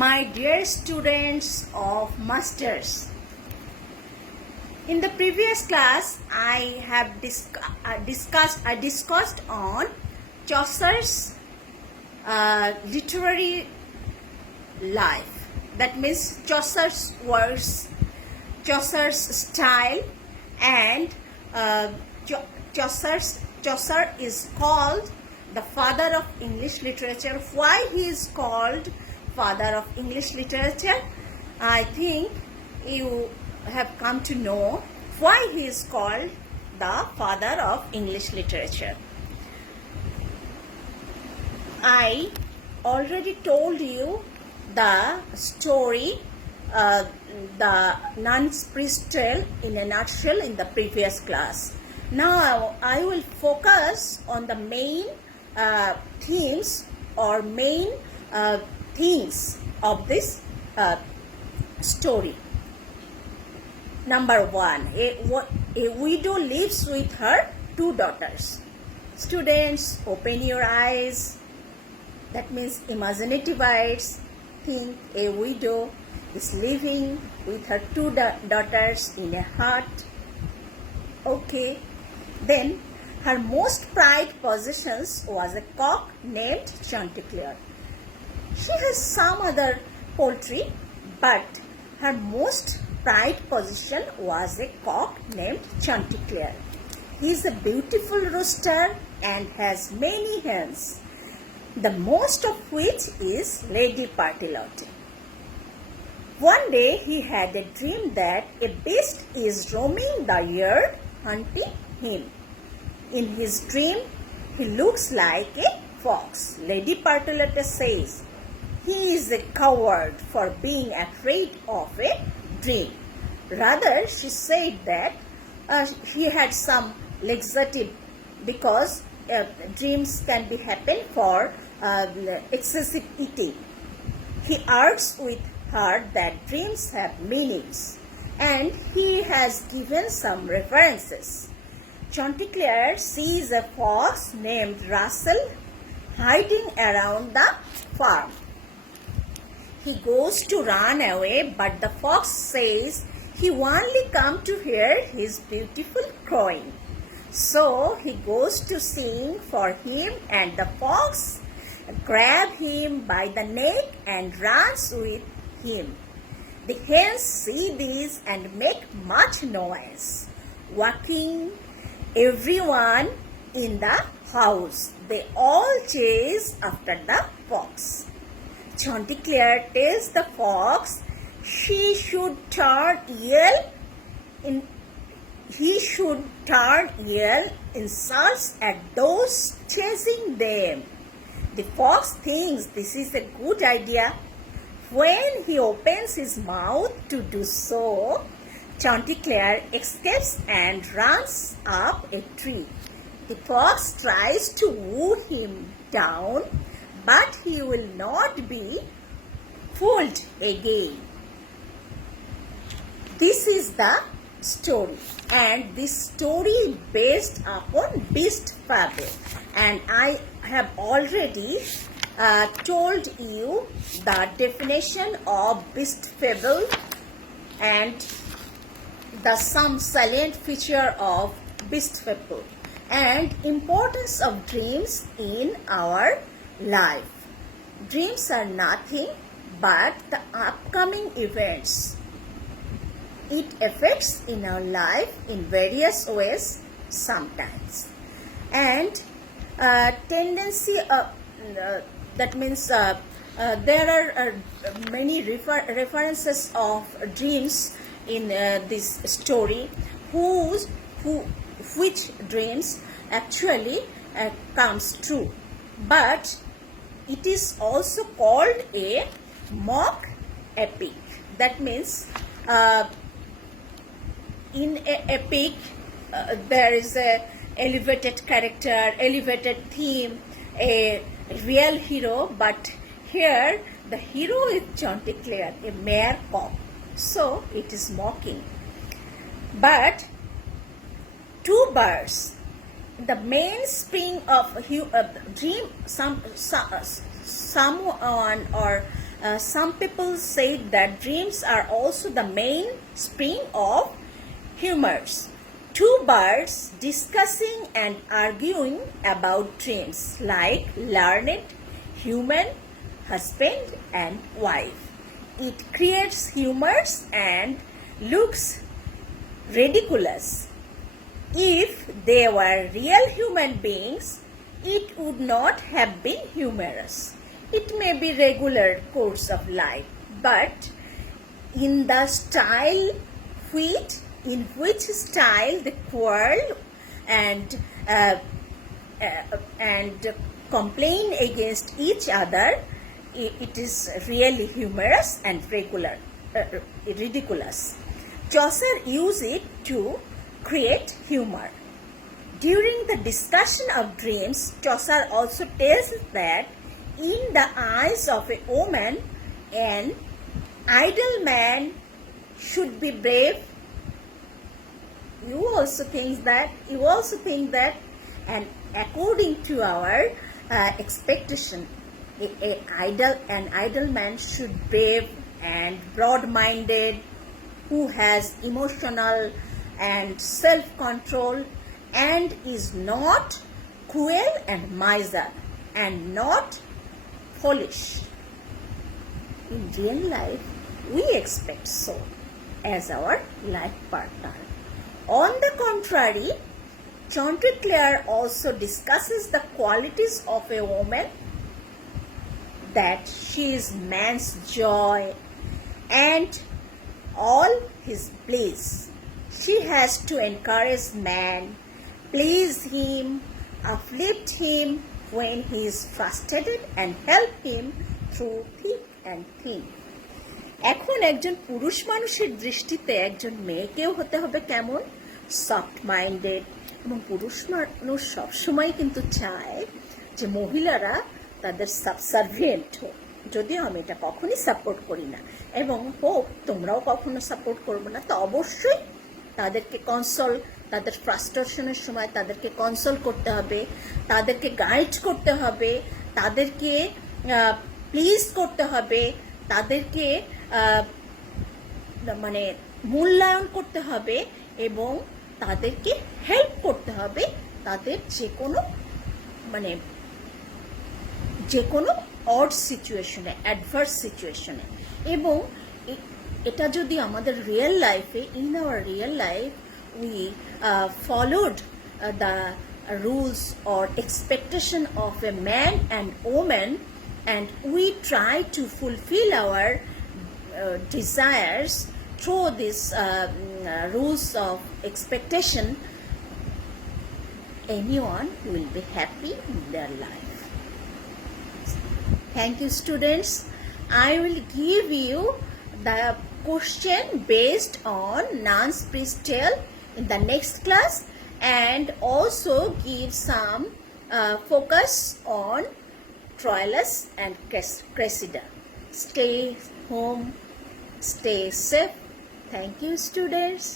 My dear students of masters, in the previous class I have discussed on Chaucer's literary life. That means Chaucer's works, Chaucer's style, and Chaucer is called the father of English literature. Why he is called father of English literature? I think you have come to know why he is called the father of English literature. I already told you the story, the nun's priest tale in a nutshell in the previous class. Now I will focus on the main themes or main things of this story. Number one, a widow lives with her two daughters. Students, open your eyes. That means imaginative eyes. Think a widow is living with her two daughters in a hut. Okay. Then her most prized possessions was a cock named Chanticleer. She has some other poultry, but her most prized possession was a cock named Chanticleer. He is a beautiful rooster and has many hens, the most of which is Lady Partelote. One day he had a dream that a beast is roaming the yard hunting him. In his dream, he looks like a fox. Lady Partelote says, he is a coward for being afraid of a dream. Rather, she said that he had some laxative because dreams can be happen for excessive eating. He argues with her that dreams have meanings, and he has given some references. Chanticleer sees a fox named Russell hiding around the farm. He goes to run away, but the fox says he only come to hear his beautiful crowing. So he goes to sing for him, and the fox grabs him by the neck and runs with him. The hens see this and make much noise, waking everyone in the house. They all chase after the fox. Chanticleer tells the fox he should turn yell in insults at those chasing them. The fox thinks this is a good idea. When he opens his mouth to do so, Chanticleer escapes and runs up a tree. The fox tries to woo him down, but he will not be fooled again. This is the story, and this story is based upon beast fable, and I have already told you the definition of beast fable and the some salient feature of beast fable and importance of dreams in our life. Dreams are nothing but the upcoming events. It affects in our life in various ways sometimes. And tendency that means there are many references of dreams in this story which dreams actually comes true, but it is also called a mock epic. That means in an epic there is a elevated character, elevated theme, a real hero, but here the hero is Chanticleer, a mere cock. So it is mocking. But two birds, the mainspring of dream, someone or some people said that dreams are also the main spring of humors. Two birds discussing and arguing about dreams, like learned human husband and wife. It creates humors and looks ridiculous. If they were real human beings, it would not have been humorous. It may be regular course of life, but in the style in which style they quarrel and complain against each other, it is really humorous and ridiculous. Chaucer used it to create humor. During the discussion of dreams, Chaucer also tells that in the eyes of a woman, an idle man should be brave. You also think that, and according to our expectation, an idle man should be brave and broad-minded, who has emotional and self-control, and is not cruel and miser, and not foolish. In real life, we expect so as our life partner. On the contrary, Chanticleer also discusses the qualities of a woman, that she is man's joy and all his bliss. She has to encourage man, please him, uplift him when he is frustrated, and help him through thick and thin. এখন একজন পুরুষ মানুষের দৃষ্টিতে একজন মেয়েকেও হতে হবে কেমন? Soft minded. এবং পুরুষ মানুষ সবসময় কিন্তু চায় যে মহিলারা তাদের সাবসার্ভিয়েন্ট হোক, যদিও আমি এটা কখনই সাপোর্ট করি না, এবং হোক তোমরাও কখনো সাপোর্ট করবে না, তো অবশ্যই তাদেরকে তাদের ফ্রাস্ট্রেশনের সময় তাদেরকে কনসোল করতে হবে, তাদেরকে গাইড করতে হবে, তাদেরকে প্লিজ করতে হবে, তাদেরকে মানে মূল্যায়ন করতে হবে, এবং তাদেরকে হেল্প করতে হবে তাদের যে কোনো অড সিচুয়েশনে, অ্যাডভার্স সিচুয়েশনে। এবং এটা যদি আমাদের রিয়েল লাইফে, in our real life we followed the rules or expectation of a man and woman, and we try to fulfill our desires through these rules of expectation, anyone will be happy in their life. Thank you, students. I will give you the question based on Nan's Priest's Tale in the next class, and also give some focus on Troilus and Cressida. Stay home, stay safe. Thank you, students.